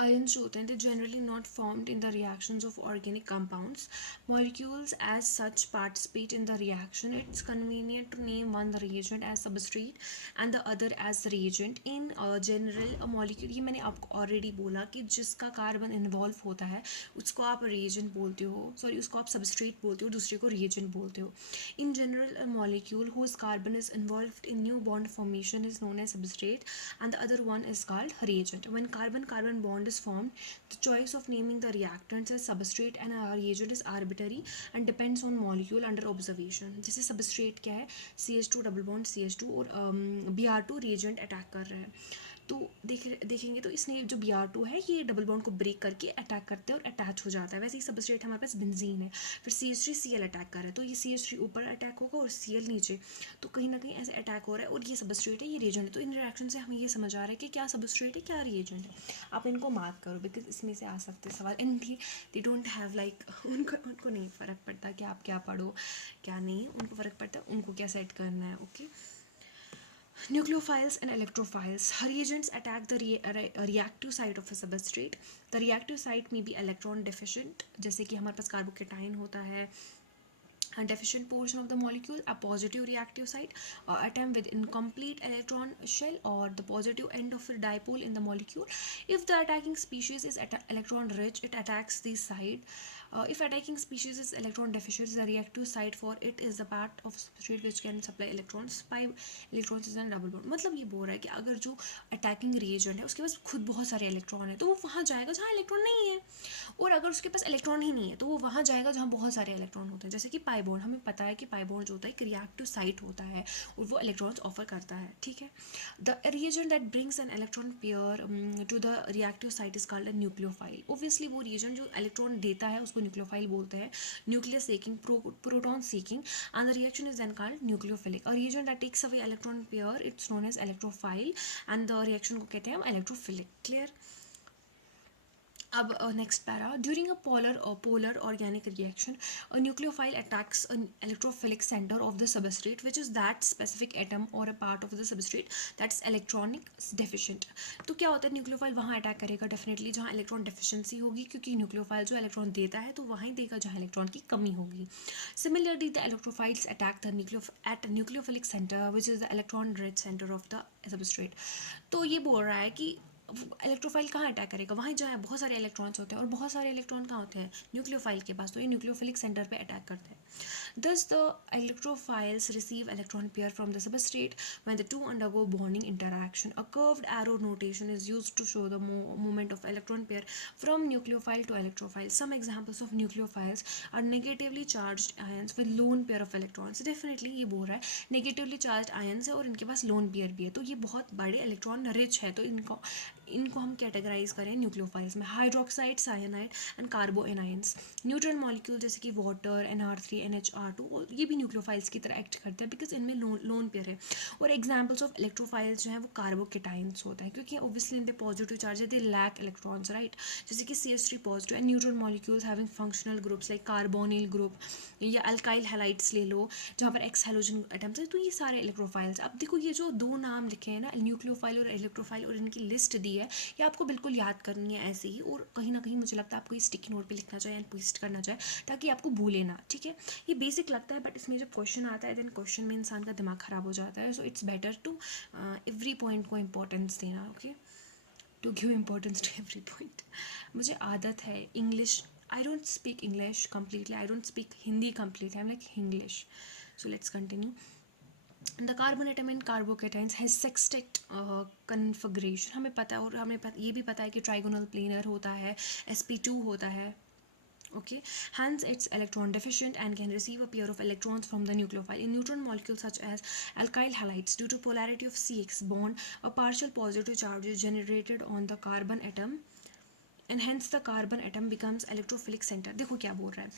Ions जो होते हैं, they generally not formed in the reactions of organic compounds. Molecules as such participate in the reaction. It's convenient to name one reagent as substrate and the other as reagent. In general, a molecule, ये मैंने आपको already बोला कि जिसका carbon involve होता है उसको आप reagent बोलते हो, सॉरी उसको आप substrate बोलते हो, दूसरे को reagent बोलते हो. In general, a molecule whose carbon is involved in new bond formation is known as substrate and the other one is called reagent. When carbon-carbon bond is formed, the choice of naming the reactants as substrate and reagent is arbitrary and depends on molecule under observation. जैसे substrate क्या है, CH2 double bond CH2 और Br2 reagent attack कर रहा है, तो देखेंगे तो इसने जो Br2 है ये डबल बॉन्ड को ब्रेक करके अटैक करते हैं और अटैच हो जाता है. वैसे ही सबस्ट्रेट हमारे पास बेंजीन है, फिर CH3 Cl अटैक कर रहा है, तो ये CH3 ऊपर अटैक होगा और Cl नीचे, तो कहीं ना कहीं ऐसे अटैक हो रहा है और ये सबस्ट्रेट है, ये रिएजेंट है. तो इन रिएक्शन से हमें ये समझ आ रहा है कि क्या सबस्ट्रेट है क्या रिएजेंट है. आप इनको मार्क करो बिकॉज इसमें से आ सकते सवाल. And they don't have like उनको नहीं फ़र्क पड़ता कि आप क्या पढ़ो क्या नहीं, उनको फ़र्क पड़ता है उनको क्या सेट करना है. Okay. Nucleophiles and electrophiles. Reagents attack the reactive site of a substrate. The reactive site may be electron deficient, जैसे कि हमारे पास कार्बोकेटाइन होता है. A deficient portion of the molecule, a positive reactive site, atom with incomplete electron shell, or the positive end of a dipole in the molecule. If the attacking species is electron rich, it attacks the site. If attacking species is electron deficient, the reactive site for it is the part of substrate which can supply electrons. 5 electrons is a double bond. मतलब ये बोल रहा है कि अगर जो attacking reagent है उसके पास खुद बहुत सारे इलेक्ट्रॉन है तो वो वहाँ जाएगा जहाँ इलेक्ट्रॉन नहीं है, और अगर उसके पास इलेक्ट्रॉन ही नहीं है तो वो वहाँ जाएगा जहाँ बहुत सारे इलेक्ट्रॉन होते हैं. जैसे कि पाई बॉन्ड, हमें पता है कि पाई बॉन्ड जो होता है एक रिएक्टिव साइट होता है और वो इलेक्ट्रॉन्स ऑफर करता है. ठीक है. The reagent that brings an electron pair to the reactive site is called a nucleophile. Obviously वो रिएजेंट जो इलेक्ट्रॉन देता है उसको न्यूक्लियोफाइल बोलते हैं. Nucleus seeking, proton seeking, and the reaction is then called nucleophilic. A reagent that takes away electron pair, it's known as electrophile, and the reaction को कहते हैं हम electrophilic. Clear? अब next para. During a polar organic reaction, a nucleophile attacks an electrophilic center of the substrate, which is that specific atom or a part of the substrate that's electronic deficient. तो क्या होता है, nucleophile वहाँ attack करेगा definitely जहाँ electron deficiency होगी, क्योंकि nucleophile जो इलेक्ट्रॉन देता है तो वहाँ ही देगा जहाँ इलेक्ट्रॉन की कमी होगी. Similarly the electrophiles attack the nucleophilic centre which is the electron rich centre of the substrate. तो ये बोल रहा है कि इलेक्ट्रोफाइल कहाँ अटैक करेगा, वहीं जहाँ बहुत सारे इलेक्ट्रॉन्स होते हैं, और बहुत सारे इलेक्ट्रॉन कहाँ होते हैं न्यूक्लियोफाइल के पास, तो ये न्यूक्लियोफिलिक सेंटर पे अटैक करते हैं. Thus the electrophiles receive electron pair from the substrate when the two undergo bonding interaction. A curved arrow notation is used to show the movement of electron pair from nucleophile to electrophile. Some examples of nucleophiles are negatively charged ions with lone pair of electrons. Definitely ये बोल रहा है negatively charged ions है और इनके पास lone pair भी है, तो ये बहुत बड़े इलेक्ट्रॉन रिच है, तो इनको हम कैटेगराइज करें न्यूक्लियोफाइल्स में. Hydroxide, cyanide and कार्बो anions. Neutral molecule जैसे कि वाटर, NR3, NHR2, ये भी न्यूक्लियोफाइल्स की तरह एक्ट करते हैं बिकॉज इनमें लोन पेयर है. और एग्जाम्पल्स ऑफ इलेक्ट्रोफाइल्स जो हैं वो कार्बोकेटाइंस होता है, क्योंकि ऑब्वियसली इन पे पॉजिटिव चार्ज है, दे लैक इलेक्ट्रॉन्स, राइट. जैसे कि CH3 positive. And neutral molecules having functional groups like carbonyl group या अल्काइल हैलाइड्स ले लो जहाँ पर एक्स हैलोजन एटम्स है, तो ये सारे इलेक्ट्रोफाइल्स. अब देखो ये जो दो नाम लिखे हैं ना, न्यूक्लियोफाइल और इलेक्ट्रोफाइल, और इनकी लिस्ट दी है, ये आपको बिल्कुल याद करनी है ऐसे ही, और कहीं ना कहीं मुझे लगता है आपको ये स्टिकी नोट पे लिखना चाहिए एंड पेस्ट करना चाहिए ताकि आपको भूले ना. ठीक है. ये बेसिक लगता है बट इसमें जब क्वेश्चन आता है देन क्वेश्चन में इंसान का दिमाग ख़राब हो जाता है. So it's better to every point को इम्पोर्टेंस देना. Okay, to give importance to every point. मुझे आदत है English, I don't speak English completely, I don't speak Hindi completely, I'm like English. So let's continue. The carbon atom in carbocations has sextet configuration. हमें पता है, और हमें ये भी पता है कि ट्राइगोनल प्लेनर होता है, sp2 होता है. Okay, hence it's electron deficient and can receive a pair of electrons from the nucleophile. In neutron molecules such as alkyl halides, due to polarity of CX bond, a partial positive charge is generated on the carbon atom and hence the carbon atom becomes electrophilic centre. देखो क्या बोल रहा है,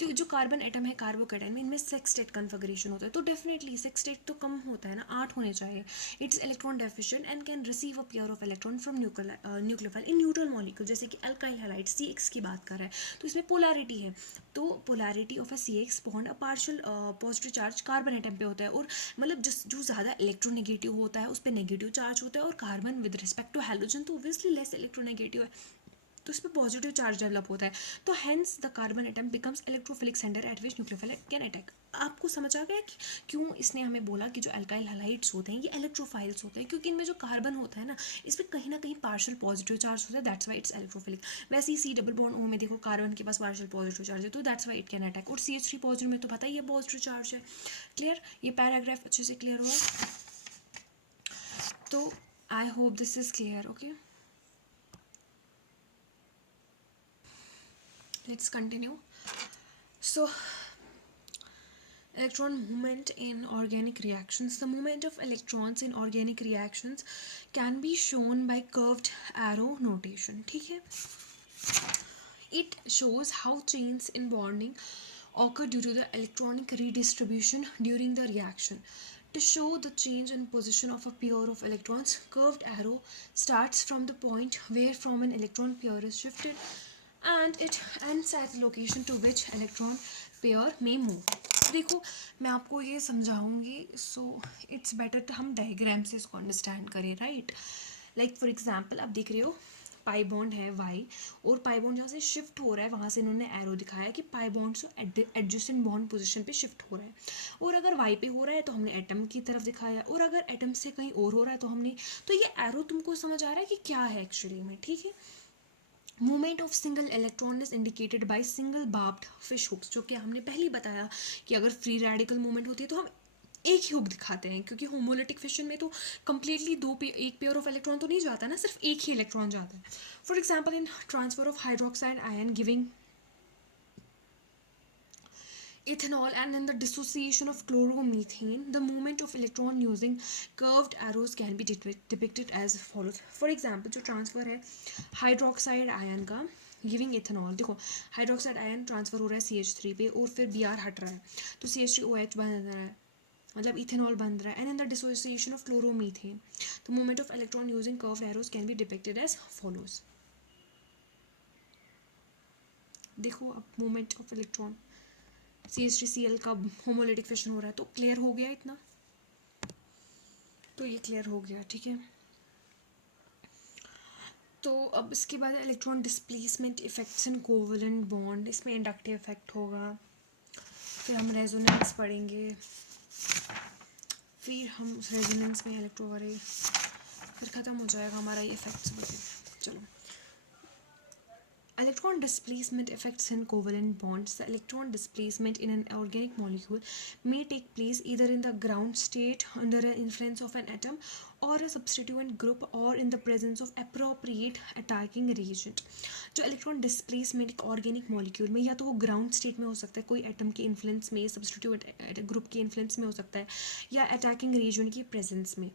तो जो carbon atom है carbocation में, इनमें सेक्सटेट कन्फिगरेशन होता है, तो डेफिनेटली सेक्सटेट तो कम होता है ना, 8 होने चाहिए. It's electron deficient and can receive a pair of electron from nucleophile. In neutral molecule जैसे कि अल्काइल हैलाइड CX की बात कर रहा है, तो इसमें पोलैरिटी है, तो polarity of a CX bond a partial positive charge carbon atom पे होता है, और मतलब जो ज़्यादा इलेक्ट्रोनेगेटिव होता है उस पर नेगेटिव चार्ज होता है, और carbon with respect to halogen तो ऑब्वियसली लेस इलेक्ट्रोनेगेटिव है. तो इस पर पॉजिटिव चार्ज डेवलप होता है, तो hence the carbon atom becomes electrophilic centre at which nucleophile can attack. आपको समझ आ गया कि क्यों इसने हमें बोला कि जो अल्काइल हैलाइड्स होते हैं ये इलेक्ट्रोफाइल्स होते हैं, क्योंकि इनमें जो कार्बन होता है ना इस पर कहीं ना कहीं पार्शियल पॉजिटिव चार्ज होता है, दैट्स वाई इट्स इलेक्ट्रोफिलिक। वैसे ही C डबल बॉन्ड O में देखो कार्बन के पास पार्शियल पॉजिटिव चार्ज है, तो that's why it can attack. और CH3 पॉजिटिव में तो पता ही है पॉजिटिव चार्ज है। क्लियर, ये पैराग्राफ अच्छे से क्लियर हुआ? तो I hope this is clear. Okay, let's continue. So electron movement in organic reactions. The movement of electrons in organic reactions can be shown by curved arrow notation. ठीक है, it shows how chains in bonding occur due to the electronic redistribution during the reaction. To show the change in position of a pair of electrons, curved arrow starts from the point where from an electron pair is shifted and it ends at the location to which electron pair may move. देखो मैं आपको ये समझाऊंगी, सो it's better हम diagram से इसको understand करें, right? Like for example आप देख रहे हो पाई बॉन्ड है वाई, और पाई बॉन्ड जहाँ से शिफ्ट हो रहा है वहाँ से इन्होंने एरो दिखाया कि पाई बॉन्ड से एडजेसेंट बॉन्ड पोजीशन पे शिफ्ट हो रहा है। और अगर वाई पे हो रहा है तो हमने एटम की तरफ दिखाया, और अगर एटम से कहीं और हो रहा है तो हमने, तो ये एरो तुमको समझ आ रहा है कि क्या है एक्चुअली में, ठीक है? Movement of single electron is indicated by single barbed fish hooks, जो कि हमने पहले ही बताया कि अगर फ्री रेडिकल मूवमेंट होती है तो हम एक ही हुक दिखाते हैं, क्योंकि होमोलिटिक फिशन में तो कंप्लीटली एक पेयर ऑफ इलेक्ट्रॉन तो नहीं जाता ना, सिर्फ एक ही इलेक्ट्रॉन जाता है। For example in transfer of hydroxide ion giving ethanol, and in the dissociation of chloromethane, the movement of electron using curved arrows can be depicted as follows. For example, जो transfer है hydroxide ion का giving ethanol, देखो hydroxide ion transfer हो रहा है CH3 पे और फिर Br हट रहा है तो CH3OH बन रहा है, मतलब इथेनॉल बन रहा है। And in the dissociation of chloromethane the movement of electron using curved arrows can be depicted as follows. देखो अब मूवमेंट ऑफ इलेक्ट्रॉन CH3Cl का होमोलिटिक फिशन हो रहा है, तो क्लियर हो गया इतना, तो ये क्लियर हो गया, ठीक है? तो अब इसके बाद इलेक्ट्रॉन डिस्प्लेसमेंट इफेक्ट्स इन कोवेलेंट बॉन्ड, इसमें इंडक्टिव इफेक्ट होगा, फिर हम रेजोनेंस पढ़ेंगे, फिर हम उस रेजोनेंस में इलेक्ट्रोवारे, फिर ख़त्म हो जाएगा हमारा ये इफेक्ट्स वगैरह। चलो, electron displacement effects in covalent bonds. The electron displacement in an organic molecule may take place either in the ground state under the influence of an atom or a substituent group or in the presence of appropriate attacking reagent. जो electron displacement एक organic molecule में या तो वो ground state में हो सकता है, कोई एटम के इन्फ्लुएंस में, सब्सटीट्यूट ग्रुप के इन्फ्लुएंस में हो सकता है, या अटैकिंग रीजन की प्रेजेंस में।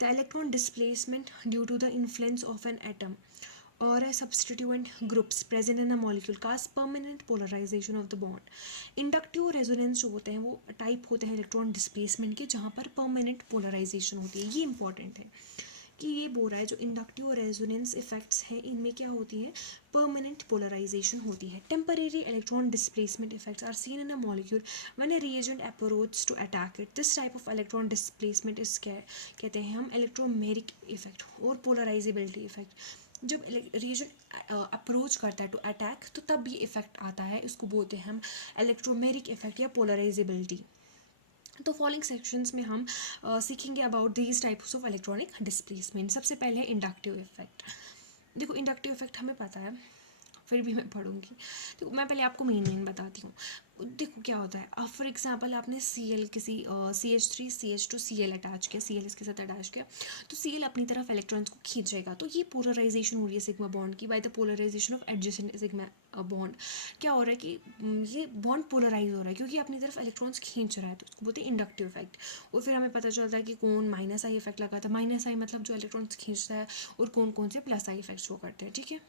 The electron displacement due to the influence of an atom or a substituent groups present in a molecule cause permanent polarization of the bond. Inductive resonance जो होते हैं वो टाइप होते हैं इलेक्ट्रॉन डिस्प्लेसमेंट के, जहाँ पर परमानेंट पोलराइजेशन होती है। ये इंपॉर्टेंट है कि ये बोल रहा है जो इंडक्टिव रेजोनेंस इफेक्ट्स हैं इनमें क्या होती है, परमानेंट पोलराइजेशन होती है। Temporary electron displacement effects are seen in a molecule when a reagent approach to attack it. This type of electron displacement इस कहते हैं हम इलेक्ट्रोमेरिक इफेक्ट और पोलराइजेबिलिटी इफेक्ट। जब रिएजेंट अप्रोच करता है टू अटैक तो तब ये इफेक्ट आता है, इसको बोलते हैं हम इलेक्ट्रोमेरिक इफेक्ट या पोलराइजेबिलिटी। तो फॉलोइंग सेक्शंस में हम सीखेंगे about these types of electronic displacement. सबसे पहले इंडक्टिव इफेक्ट। देखो इंडक्टिव इफेक्ट हमें पता है, फिर भी मैं पढ़ूंगी, तो मैं पहले आपको मेन बताती हूँ। देखो क्या होता है, फॉर एग्जांपल आपने Cl किसी CH3 CH2 Cl अटैच किया, Cl इसके साथ अटैच किया, तो Cl अपनी तरफ इलेक्ट्रॉन्स को खींचेगा, तो ये पोलराइजेशन हो रही है सिग्मा बॉन्ड की by the polarisation of adjacent sigma bond. क्या हो रहा है कि ये बॉन्ड पोलराइज हो रहा है क्योंकि अपनी तरफ इलेक्ट्रॉन्स खींच रहा है, तो उसको बोलते हैं इंडक्टिव इफेक्ट। और फिर हमें पता चलता है कि कौन माइनस आई इफेक्ट लगाता है, माइनस आई मतलब जो इलेक्ट्रॉन्स खींचता है, और कौन कौन से प्लस आई इफेक्ट शो करते हैं, ठीक है?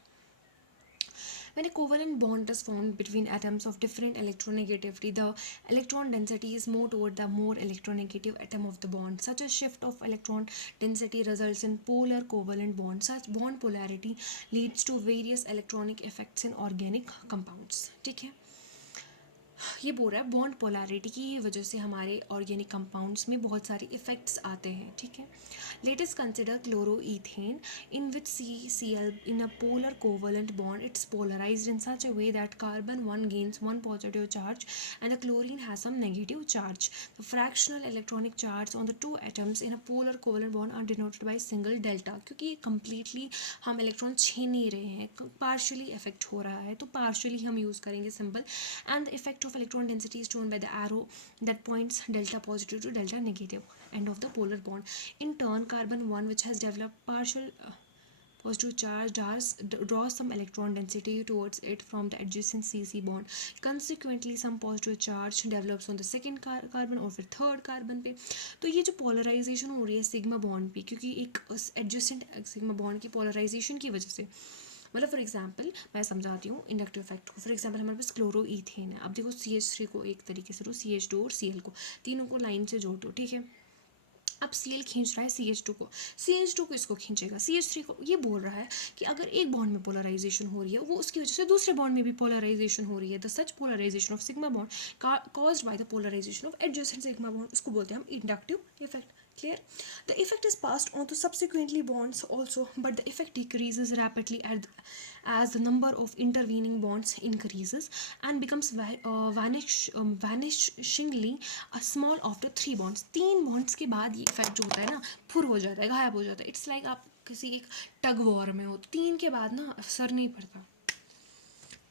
When a covalent bond is formed between atoms of different electronegativity, the electron density is more toward the more electronegative atom of the bond. Such a shift of electron density results in polar covalent bonds. Such bond polarity leads to various electronic effects in organic compounds. ठीक है? ये बोल रहा है bond polarity की वजह से हमारे ऑर्गेनिक कंपाउंड्स में बहुत सारे इफेक्ट्स आते हैं, ठीक है। Let us consider क्लोरोईथेन in which CCl in a polar covalent bond it's polarized in such a way that carbon 1 gains one positive charge and the chlorine has some negative charge. The fractional electronic charge on the two atoms in a polar covalent bond are denoted by single delta, क्योंकि ये completely हम electron छीन नहीं रहे हैं, partially effect हो रहा है, तो पार्शियली हम यूज़ करेंगे symbol. And the effect of electron density is shown by the arrow that points delta positive to delta negative end of the polar bond. In turn, carbon 1 which has developed partial positive charge draws some electron density towards it from the adjacent CC bond. Consequently, some positive charge develops on the second carbon और फिर third carbon पे. तो ये जो polarisation हो रही है sigma bond पे, क्योंकि एक एडजेसेंट सिग्मा बॉन्ड की पोलराइजेशन की वजह से, मतलब फॉर एग्जांपल मैं समझाती हूँ इंडक्टिव इफेक्ट को. फॉर एग्जांपल हमारे पास क्लोरोईथेन है. अब देखो CH3 को एक तरीके से लो, CH2 और Cl को, तीनों को लाइन से जोड़ दो, ठीक है. अब Cl खींच रहा है CH2 को, CH2 को इसको खींचेगा, CH3 को. ये बोल रहा है कि अगर एक बॉन्ड में पोलराइजेशन हो रही है, वो उसकी वजह से दूसरे बॉन्ड में भी पोलराइजेशन हो रही है. The such polarisation of sigma bond caused by the polarisation of adjacent sigma bond, उसको बोलते हैं हम inductive effect. Clear? The effect is passed on to subsequently bonds also, but the effect decreases rapidly as the number of intervening bonds increases and becomes vanishingly small after 3 bonds. 3 bonds के बाद ये effect जो होता है ना, फुर हो जाता है, गायब हो जाता है. इट्स लाइक आप किसी एक टग वॉर में हो, 3 के बाद ना असर नहीं पड़ता.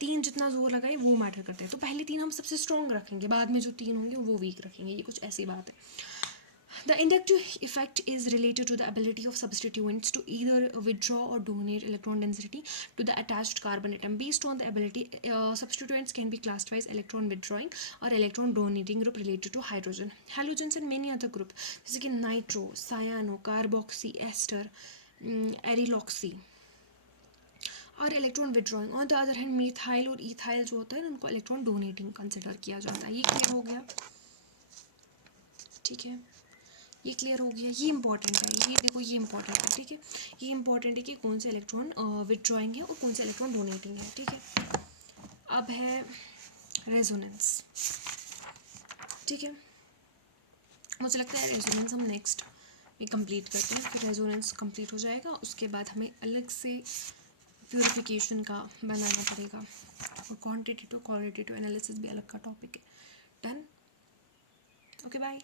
3 जितना जोर लगाए वो मैटर करता है. तो पहले 3 हम सबसे स्ट्रॉन्ग रखेंगे, बाद में जो 3 होंगे वो वीक रखेंगे. ये कुछ ऐसी बात है. The inductive effect is related to the ability of substituents to either withdraw or donate electron density to the attached carbon atom. Based on the ability, substituents can be classified as electron withdrawing or electron donating group related to hydrogen. Halogens and many other groups, जैसे कि nitro, cyano, carboxy, ester, ariloxy, और electron withdrawing. On the other hand methyl और ethyl जो होता है उनको electron donating consider किया जाता है. ये क्लियर हो गया, ठीक है. ये क्लियर हो गया. ये इंपॉर्टेंट है, ये देखो ये इंपॉर्टेंट है, ठीक है. ये इंपॉर्टेंट है कि कौन से इलेक्ट्रॉन विड्रॉइंग है और कौन से इलेक्ट्रॉन डोनेटिंग है, ठीक है. अब है रेजोनेंस, ठीक है. मुझे लगता है रेजोनेंस हम नेक्स्ट में कंप्लीट करते हैं. फिर रेजोनेंस कंप्लीट हो जाएगा, उसके बाद हमें अलग से प्योरिफिकेशन का बनाना पड़ेगा और क्वांटिटेटिव क्वालिटेटिव एनालिसिस भी अलग का टॉपिक है. डन. Okay, bye.